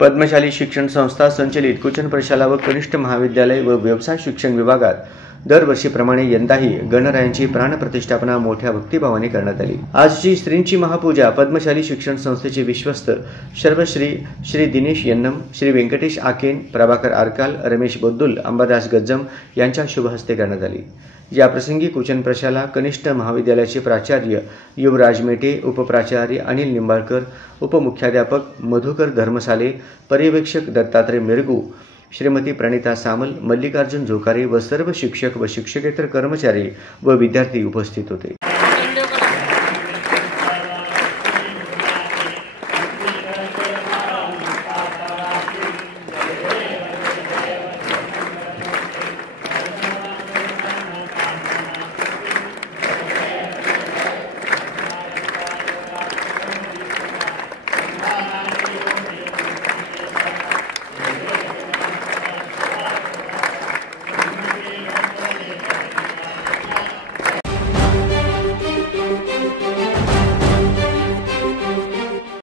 पद्मशाली शिक्षण संस्था संचलित कुचन प्रशाला व कनिष्ठ महाविद्यालय व व्यवसाय शिक्षण विभागात दरवर्षीप्रमाणे यंदाही गणरायांची प्राणप्रतिष्ठापना मोठ्या भक्तिभावाने करण्यात आली। आजची श्रींची महापूजा पद्मशाली शिक्षण संस्थेचे विश्वस्त सर्वश्री श्री दिनेश यन्नम, श्री व्यंकटेश आकेन, प्रभाकर आरकाल, रमेश बद्दुल, अंबादास गज्जम यांच्या शुभ हस्ते करण्यात आली। या प्रसंगी कुचन प्रशाला कनिष्ठ महाविद्यालयाचे प्राचार्य युवराज मेटे, उपप्राचार्य अनिल निंबाळकर, उपमुख्याध्यापक मधुकर धर्मसाले, पर्यवेक्षक दत्तात्रय मिरगू, श्रीमती प्रणिता सामल, मल्लिकार्जुन झोकारे व सर्व शिक्षक व शिक्षकेतर कर्मचारी व विद्यार्थी उपस्थित होते।